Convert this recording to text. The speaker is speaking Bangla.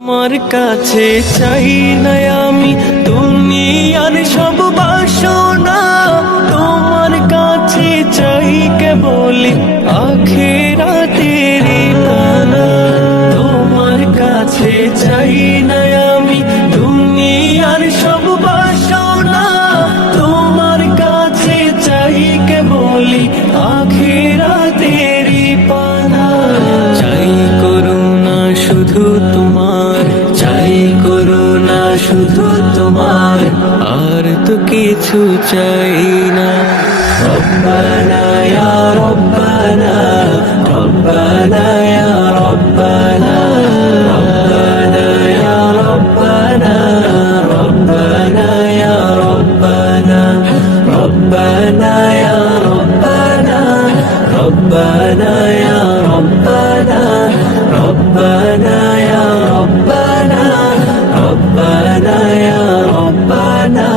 তোমার কাছে চাই না আমি দুনিয়ার সব বাসনা, তোমার কাছে চাই কেবল আখিরাতের পানা। তোমার কাছে চাই না আমি দুনিয়ার সব বাসনা, তোমার কাছে চাই কেবল আখিরাতের পানা। চাই করুণা শুধু তোমার, চাই করুণা শুধু তোমার, আর তো কিছু চাই না। রব্বানা ইয়া রব্বানা, রব্বানা ইয়া রব্বানা, রব্বানা ইয়া রব্বানা, রব্বানা ইয়া রব্বানা, রব্বানা ইয়া রব্বানা, রব্বানা ইয়া রব্বানা, রব্বানা ইয়া রব্বানা, রব্বানা ইয়া রব্বানা।